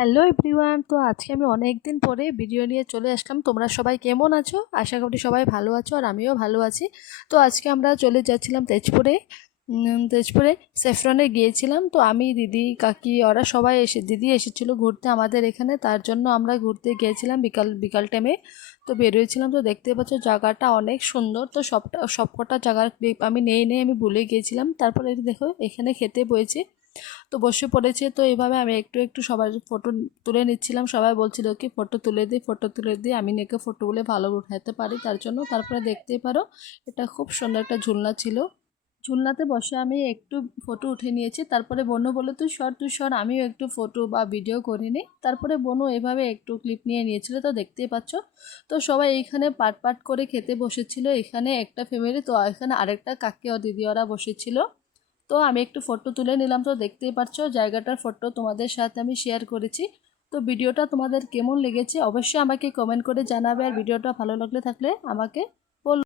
Hello everyone, তো আজকে আমি অনেক দিন পরে ভিডিও নিয়ে চলে আসলাম। তোমরা সবাই কেমন আছো? আশা করি সবাই ভালো আছো আর আমিও ভালো আছি। তো আজকে আমরা চলে যাচ্ছিলাম তেজপুরে। তেজপুরে স্যাফরনে গিয়েছিলাম। তো আমি, দিদি, কাকি ওরা সবাই দিদি এসেছিলো ঘুরতে আমাদের এখানে, তার জন্য আমরা ঘুরতে গিয়েছিলাম বিকাল বিকাল টাইমে। তো বেরোয়েছিলাম, তো দেখতে পাচ্ছ জায়গাটা অনেক সুন্দর। তো সবকটা জায়গার আমি আমি ভুলে গিয়েছিলাম। তারপরে দেখো এখানে খেতে বসেছি, তো বসে পড়েছে। তো এইভাবে আমি একটু একটু সবার ফটো তুলে নিচ্ছিলাম। সবাই বলছিল কি ফটো তুলে দিই, ফটো তুলে দিই। আমি নাকি ফটোগুলো ভালো উঠাতে পারি তার জন্য। তারপরে দেখতেই পারো এটা খুব সুন্দর একটা ঝুলনা ছিল। ঝুলনাতে বসে আমি একটু ফটো উঠে নিয়েছি। তারপরে বনু বলে তুই সর আমিও একটু ফটো বা ভিডিও করে নিই। তারপরে বনু এভাবে একটু ক্লিপ নিয়ে নিয়েছিল, তো দেখতেই পাচ্ছ। তো সবাই এইখানে পাট পাট করে খেতে বসেছিল। এখানে একটা ফ্যামিলি, তো এখানে আরেকটা কাকি ও দিদি ওরা বসেছিল। তো আমি একটু ফটো তুলে নিলাম। তো দেখতেই পাচ্ছো জায়গাটার ফটো তোমাদের সাথে আমি শেয়ার করেছি। তো ভিডিওটা তোমাদের কেমন লেগেছে অবশ্যই আমাকে কমেন্ট করে জানাবে, আর ভিডিওটা ভালো লাগলে থাকলে আমাকে